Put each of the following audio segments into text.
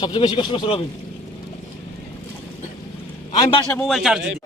সবচেয়ে বেশি কষ্ট করছে রবিন। আমি বাসায় মোবাইল চার্জ দিই।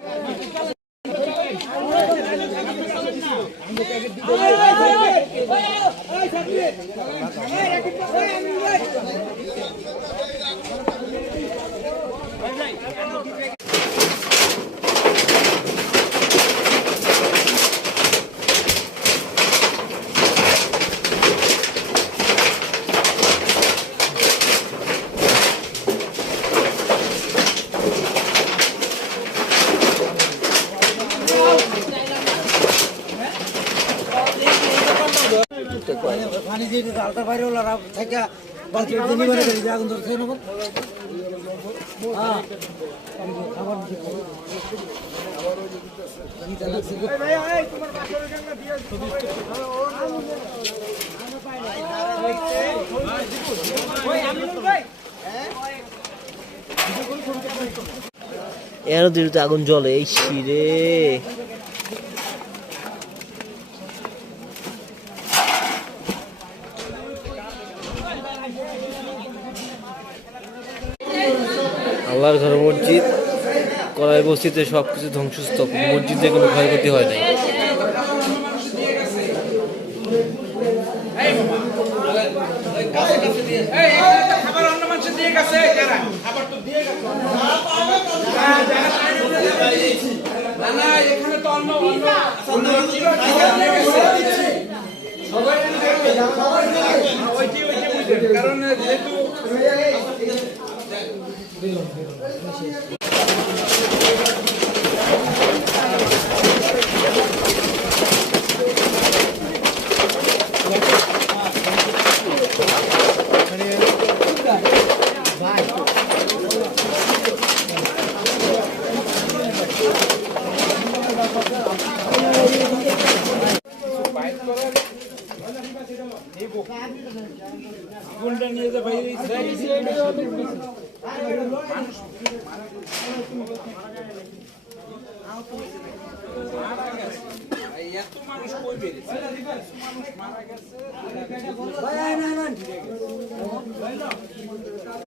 পানি দিয়ে আলটা বাইরে থেকে বালতি আগুন ধরছে না খাবার এর দিকে আগুন জ্বলে এই শিরে। আল্লাহর ঘর মসজিদ কড়াই বস্তিতে সবকিছু ধ্বংসস্তূপ, মসজিদে কোনো ক্ষয়ক্ষতি হয় নাই। কারণ যেহেতু আগুনটা নিয়ে যে ভাই এত মানুষ কই বেরিয়েছে, মানুষ মারা গেছে।